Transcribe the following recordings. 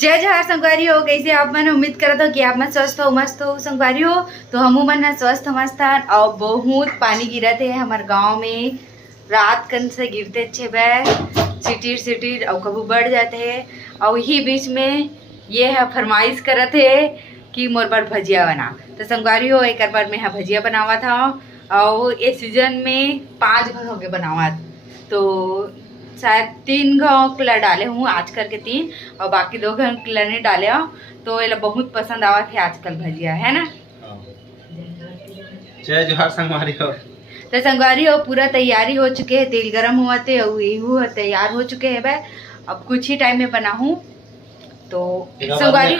जय जवाहर संगवारी हो। कैसे आप मैंने उम्मीद करा था कि आप मैं स्वस्थ हो मस्त हो संगवारी हो। तो हम मन स्वस्थ मस्त है और बहुत पानी गिरा थे हमारे गांव में। रात कन से गिरते अच्छे बैग सिटीर सिटीर और कबू बढ़ जाते हैं। और यही बीच में ये है फरमाइश करत है कि मोर बार भजिया बना। तो संगवारी हो एक बार मैं भजिया बनावा था और ये सीजन में 5 घर हो गए बनावा। तो शायद 3 घाव किला डाले हूँ आज करके 3 और बाकी 2 घाव किला नहीं डाले हो। तो ये बहुत पसंद आवा थे आजकल भजिया है ना। जय जोहार संगवारी हो। तो संगवारी हो पूरा तैयारी हो चुके हैं। तेल गरम हुआ थे और यही तैयार हो चुके हैं। भाई अब कुछ ही टाइम में बना हूँ तो संगवारी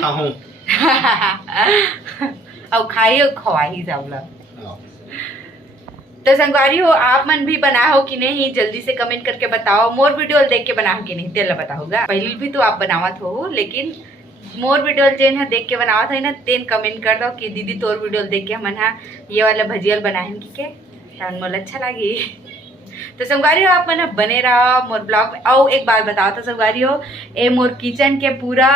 अब खाइए खवाही जाऊला। तो संगवारी हो आप मन भी बनाए हो कि नहीं जल्दी से कमेंट करके बताओ। मोर वीडियो देख के बनाओ कि नहीं तेल बताओगा। पहले भी तो आप बनावत हो लेकिन मोर वीडियो जेन है देख के बनावत है ना तेन कमेंट कर दो कि दीदी तोर वीडियो देख के हमन ये वाला भजियल बनाए की के मोला अच्छा लगी। तो संगवारी हो आप मन बने रहो मोर ब्लॉग में। और एक बात बताओ तो संगवारी हो ये मोर किचन के पूरा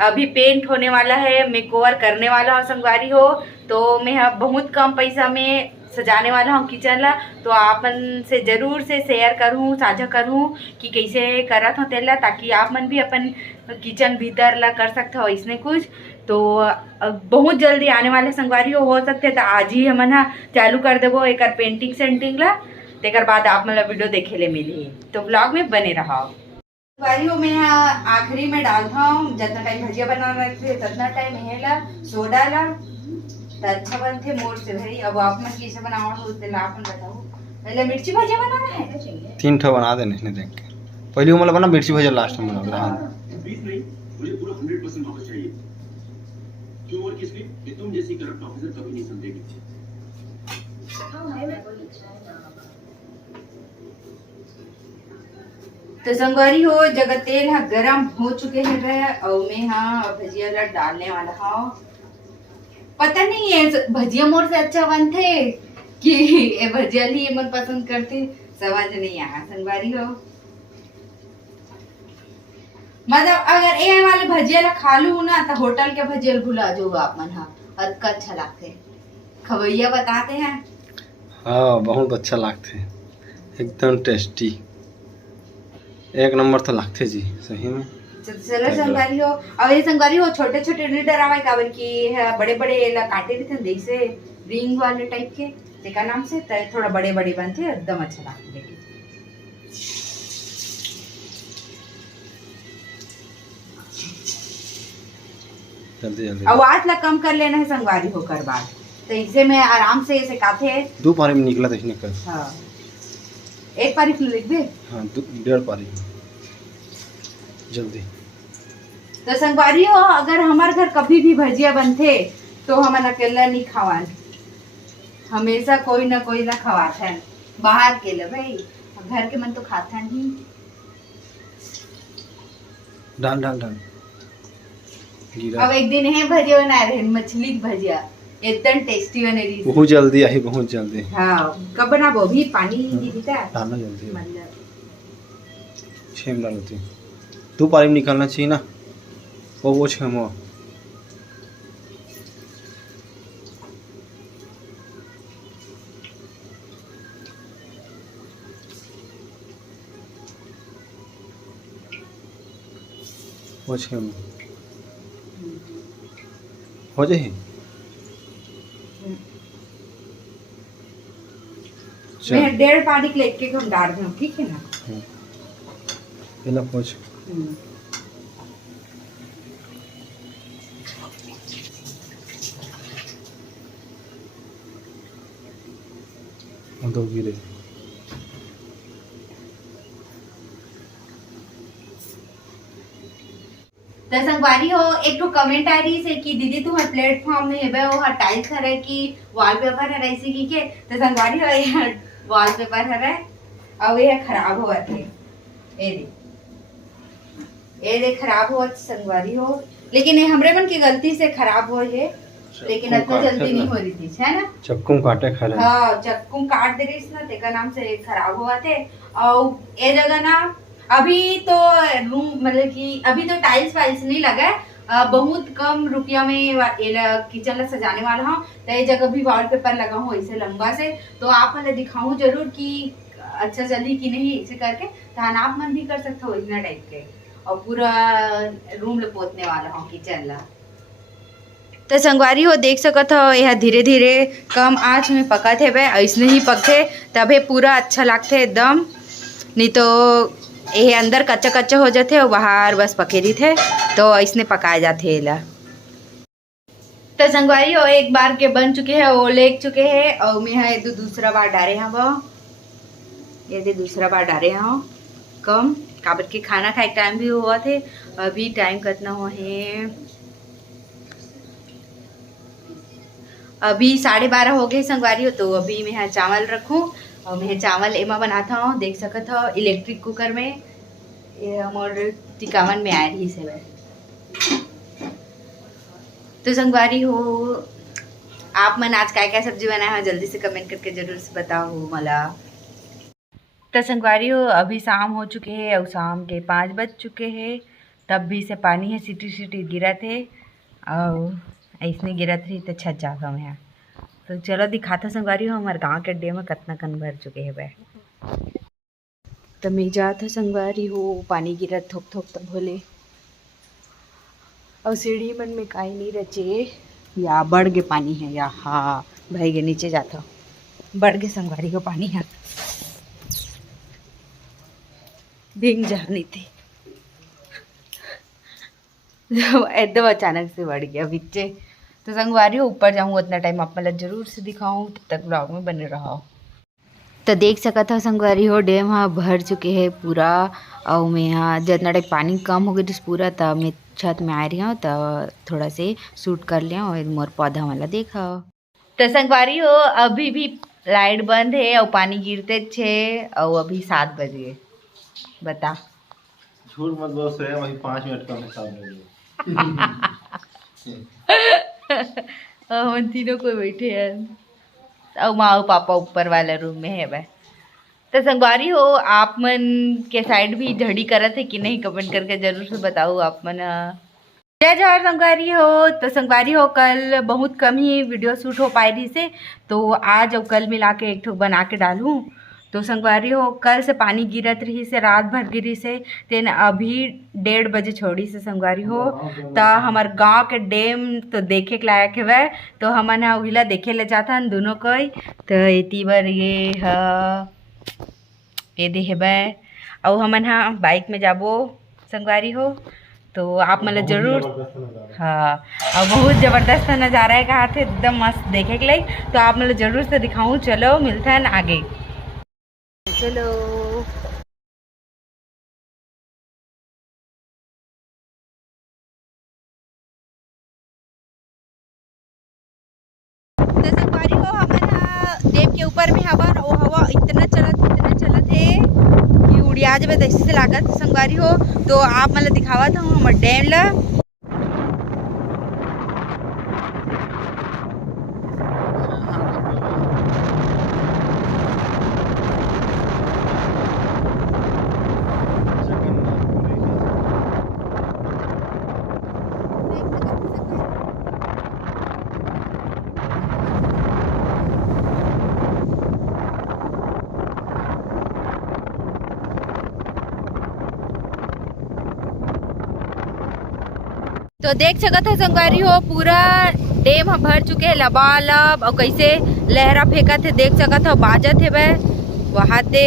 अभी पेंट होने वाला है मेकओवर करने वाला हो संगवारी हो। तो मैं बहुत कम पैसा में सजाने वाला हूँ किचन ला। तो आपन से जरूर से शेयर करूँ साझा करूँ कि कैसे करत हो तेला ताकि आप मन भी अपन किचन भीतर ला कर सकते हो इसने कुछ। तो बहुत जल्दी आने वाले संगवारी हो सकते तो आज ही हमन चालू कर देवो एक पेंटिंग सेंटिंग ला। तेकर बाद आप मतलब वीडियो देखे ले मिली तो ब्लॉग में बने रहो। संगवारी हो मैं आखिरी में डालता हूँ जितना टाइम भजिया बनाना रखते उतना टाइम हेला सोडा ला तो अच्छा बनते मोर से भाई। अब आप मन कैसे बनाओ तो आप बताओ। पहले मिर्ची भजिया बनाना है 3 ठो बना देने ने देख के पहले वाला बना मिर्ची भजिया लास्ट में बना। मुझे पूरा 100% वापस चाहिए। क्यों और किस लिए? कि तुम जैसी करप्ट ऑफिसर कभी नहीं समझेगी। तो संगवारी हो जगह तेल गरम हो चुके हैं और मैं भजिया ला डालने वाला हूँ। पता नहीं है भजिया मोर से अच्छा बनते कि ये भजिया ही मन पसंद करते समझ नहीं आया संगवारी हो। मतलब अगर ये वाले भजिया ला खा लू ना तो होटल के भजिया भुला जाओ आप मन अतका अच्छा लगते खवैया बताते हैं। हाँ बहुत अच्छा लगते एकदम टेस्टी एक नंबर तो लगते जी सही में। चलो संगवारी हो अब ये संगवारी हो छोटे छोटे नहीं डरावे काबर की बड़े बड़े ला काटे रहते जैसे रिंग वाले टाइप के तेका नाम से थोड़ा बड़े बड़े बनते एकदम अच्छा लगते लेकिन जल्दी जल्दी आवाज ला कम कर लेना है संगवारी होकर बाद तो इसे में आराम से इसे काथे 2 पारी में निकला तो इसने कर। हाँ एक पारी किलो लिख दे। हाँ 1.5 पारी जल्दी। तो संगवारी हो अगर हमारे घर कभी भी भजिया बनते तो हम अकेला नहीं खवान हमेशा कोई ना खवाता है बाहर के ले भाई घर के मन तो खाता नहीं। डाल डाल डाल गिरा। अब एक दिन है भजिया बना रहे मछली की भजिया एकदम टेस्टी बने रही बहुत जल्दी आई बहुत जल्दी। हाँ कब बनाबो भी पानी दीता डालना जल्दी मतलब 6 डालती 2 पारी में निकालना चाहिए ना वो 6 में वो 6 में हो जाए। मैं 1.5 पारी लेके हम डाल दूँ ठीक है ना। पहला पोछ दो गिरे। तो संगवारी हो एक तो कमेंट आ रही है कि दीदी तुम प्लेटफॉर्म में है वो टाइल्स है कि वॉलपेपर है ऐसे की के। तो संगवारी हो ये वॉलपेपर है और ये खराब हुआ थे ये दे खराब हुआ संगवारी हो लेकिन ये हमरे मन की गलती से खराब हुआ है लेकिन इतना जल्दी नहीं हो रही थी है ना। चक्कू काटे खा हाँ चक्कू काट दे रही ना तेका नाम से खराब हुआ थे। और ये जगह ना अभी तो रूम मतलब कि अभी तो टाइल्स वाइल्स नहीं लगा है। बहुत कम रुपया में किचन ला सजाने वाला हूँ। तो ये जगह भी वॉलपेपर लगा हूँ ऐसे लंबा से, तो आप मतलब दिखाऊं जरूर कि अच्छा चली कि नहीं ऐसे करके। तो आप मन भी कर सकते हो इतना टाइप के। और पूरा रूम ला पोतने वाला हूँ किचन ला। तो संगवारी हो देख सकत हो यह धीरे धीरे कम आँच में पकत है। ऐसने ही पकते तबे पूरा अच्छा लगते एकदम, नहीं तो ये अंदर कच्चा कच्चा हो जाते और बाहर बस पकेरी थे। तो ऐसने पकाए जाते ला। तो संगवारी हो एक बार के बन चुके हैं, वो लेग चुके हैं और मैं है दूसरा बार डाले हैं। वो ये दूसरा बार डाले हैं कम काबर के खाना खाए टाइम भी हुआ थे। अभी टाइम कितना हुआ है, अभी 12:30 हो गए संगवारी हो। तो अभी मैं चावल रखूँ और मैं चावल एमा बनाता हूँ। देख सकत हो इलेक्ट्रिक कुकर में, ये हमारे टिकावन में आ रही से। तो संगवारी हो आप मन आज क्या सब्जी बनाया है जल्दी से कमेंट करके जरूर से बताओ मला। तो संगवारी हो अभी शाम हो चुके हैं और शाम के 5 बज चुके हैं। तब भी से पानी है सीटी सीटी गिरा थे और ऐसने गिरा थी तो छत जाता मैं। तो चलो दिखाता संगवारी हो हमारे गांव के अड्डे में कितना कन भर चुके हैं वह। तो मैं जाता संगवारी हो पानी गिरा थोक थोक तब भोले और सीढ़ी मन में काई नहीं रचे या बढ़ गए पानी है या हाँ भाई के नीचे जाता बढ़ गए संगवारी को पानी है भींग जानी थी एकदम अचानक से बढ़ गया बिच्चे। तो संगवारी हो ऊपर जाऊँ उतना टाइम आप मतलब जरूर से दिखाऊँ, तब तक ब्लॉग में बने रहो। तो देख सका था संगवारी हो डैम हाँ भर चुके हैं पूरा और मैं यहाँ जितना टाइम पानी कम हो गई पूरा तब मैं छत में आ रही हूँ। तो थोड़ा से शूट कर लिया और मोर पौधा वाला देखा। तो संगवारी हो अभी भी लाइट बंद है और पानी गिरते छे और अभी 7 बज गए। बता झूठ मत बोल से वही 5 मिनट का हिसाब हम तीनों को बैठे हैं और माँ और पापा ऊपर वाला रूम में है वह। तो संगवारी हो आप मन के साइड भी झड़ी करत है कि नहीं कमेंट करके जरूर से बताओ आप मन। जय जवाहर संगवारी हो। तो संगवारी हो कल बहुत कम ही वीडियो शूट हो पाई रही से, तो आज और कल मिला के एक ठो बना के डालूँ। तो संगवारी हो कल से पानी गिरत रही से रात भर गिरी से तेन अभी 1:30 बजे छोड़ी से संगवारी हो। तो हमार गांव के डैम तो देखे के लायक है वह। तो हमन उला देखे ले जाता हन दोनों कोई। तो इतनी बार ये दे है और हमन हाँ बाइक में जाबो संगवारी हो। तो आप मतलब जरूर हाँ और बहुत ज़बरदस्त नज़ारा है कहा थे एकदम मस्त देखे के लिए। तो आप मतलब जरूर से दिखाऊँ। चलो मिलता है आगे चलो। तो संगवारी हो हमारा डैम के ऊपर में हवा वो हवा इतना चलत है कि उड़िया जब ऐसे से लागत संगवारी हो। तो आप मतलब दिखावा था हमारे डैम ला। तो देख सकत है संगवारी हो पूरा डैम भर चुके हैं लबालब और कैसे लहरा फेंकत है देख सकत हो बाजत है वह वहाँ दे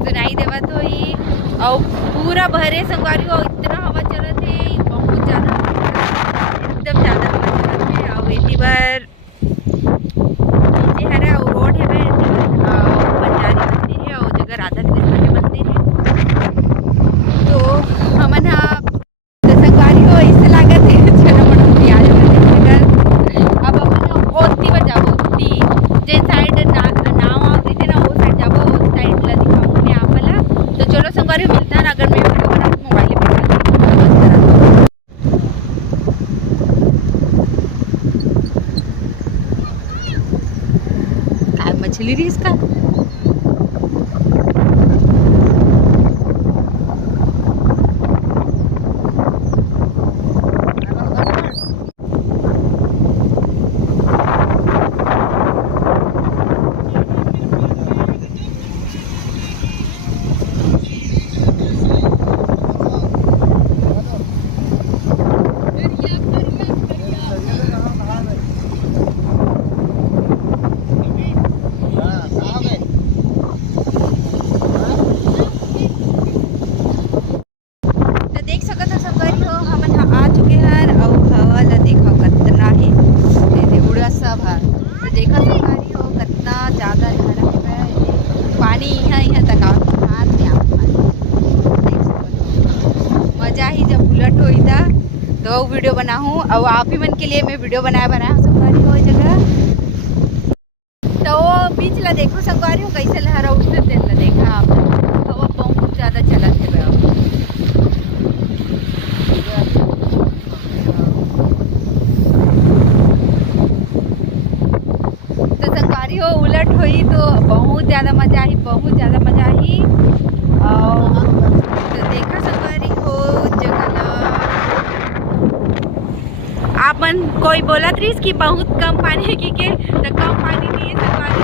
सुनाई देवत हो ही और पूरा भरे संगवारी हो इतना हवा चलत है बहुत ज़्यादा एकदम ज़्यादा हवा चलत है। और इतनी बार नीचे हरा और रोड है बंजारी मंदिर है और जगह राधा कृष्ण के मंदिर है। तो हमन तो संगवारी हो इससे लागत है चलो प्याज अब अपन ओती पर जाबो ओती जे साइड नाव आती थे ना वो साइड जाबो उस साइड ला दिखाऊं मैं आप वाला। तो चलो संगवारी मिलता है अगर मैं वीडियो बना मोबाइल पे मछली रही इसका उलट हुई था तो वीडियो बना हूँ और आप ही मन के लिए मैं वीडियो बनाया हूँ संगवारी हो जगह। तो वो बीच ला देखो संगवारी हो कैसे लहरा उठते दिन ला देखा आप हवा बहुत ज़्यादा चलत है तो संगवारी हो उलट हुई तो बहुत ज़्यादा मजा आई, बहुत ज़्यादा मजा आई। और तो देखा संगवारी हो जगह आप मन कोई बोला थी कि बहुत कम पानी है कि के तो कम पानी नहीं है संगवारी,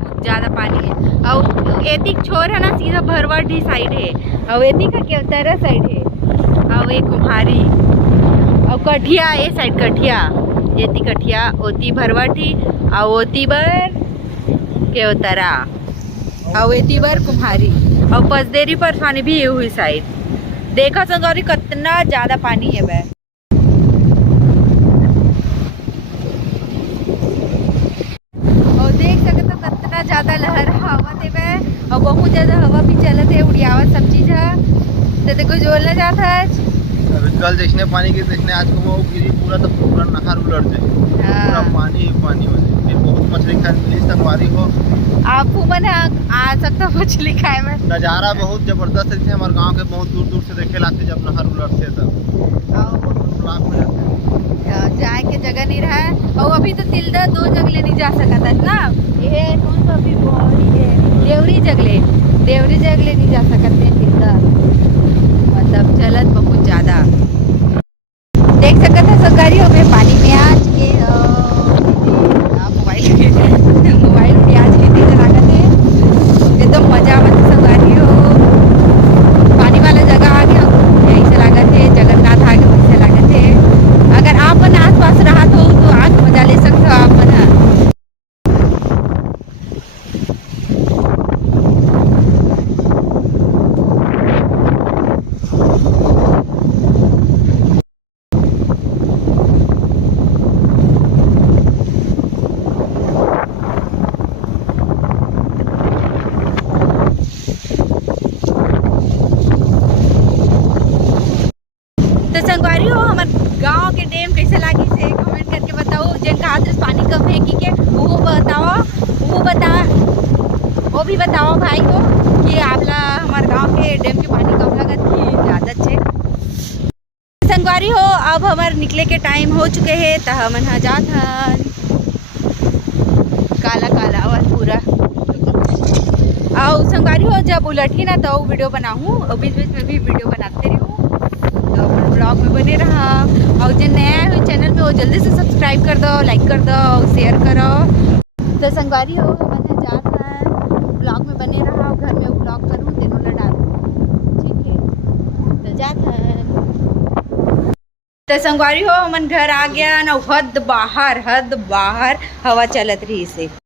बहुत ज़्यादा पानी है। और एतिक छोर है ना सीधा भरवाडी साइड है और एतिक का केवतरा साइड है और एक कुम्हारी और कठिया ये साइड कठिया एती कठिया ओती भरवाटी और ओती बर केवतरा और एती बर कुम्हारी और पसदेरी पर पानी भी ये हुई साइड। देखा संगवारी कितना ज़्यादा पानी है वह। और देख सकते हो कितना ज़्यादा लहर हवा थे वह और बहुत ज़्यादा हवा भी चलत है उड़ियावत सब चीज़ है। तो देखो जोलना जाता है कल देखने पानी के देखने आज को वो गिरी पूरा तो पूरा नहर उलट जाए, पूरा पानी ही पानी हो जाए। फिर बहुत मछली खाने मिली संगवारी हो, आप मन आ सकता मछली खाए में। नज़ारा बहुत जबरदस्त है। हमारे गांव के बहुत दूर दूर से देखे लाते जब नहर उलटते तब ब्लॉक हो जाते जाए के जगह नहीं रहा है। और अभी तो तिलदा 2 जगले नहीं जा सकता है ना, ये कौन सा अभी देवरी जगले नहीं जा सकते तिलदा, मतलब चलत बहुत ज़्यादा। देख सकते हैं संगवारी हो मैं पानी में आज के मोबाइल में आज के दिन लागत है एकदम मजा मत संगवारी हो। पानी वाला जगह आ गया यही से लागत है, जगन्नाथ आ गया वहीं से लागत है। अगर आप मन आस पास रहा तो आज मजा ले सकते हो आप मन। तो संगवारी हो हमारे गांव के डैम कैसे लागी से कमेंट करके बताओ। जिन कहा पानी कम है कि वो बताओ, वो भी बताओ भाई को कि आपला हमारे गांव के डैम के पानी कम लगत कि ज़्यादा अच्छे। संगवारी हो अब हमारे निकले के टाइम हो चुके हैं तो हमन जात हन काला काला और पूरा। और संगवारी हो जब उलटी ना तो वीडियो बनाऊँ और बीच बीच में भी वीडियो बनाते रहूँ तो ब्लॉग में बने रहा। और जो नया है चैनल पे वो जल्दी से सब्सक्राइब कर दो, लाइक कर दो और शेयर करो। तो संगवारी हो मैंने जात है ब्लॉग में बने रहा और घर में वो ब्लॉग करूँ तेनों ला डालूँ, ठीक है तो जात है। तो संगवारी हो मन घर आ गया ना, हद बाहर हवा चलत रही से।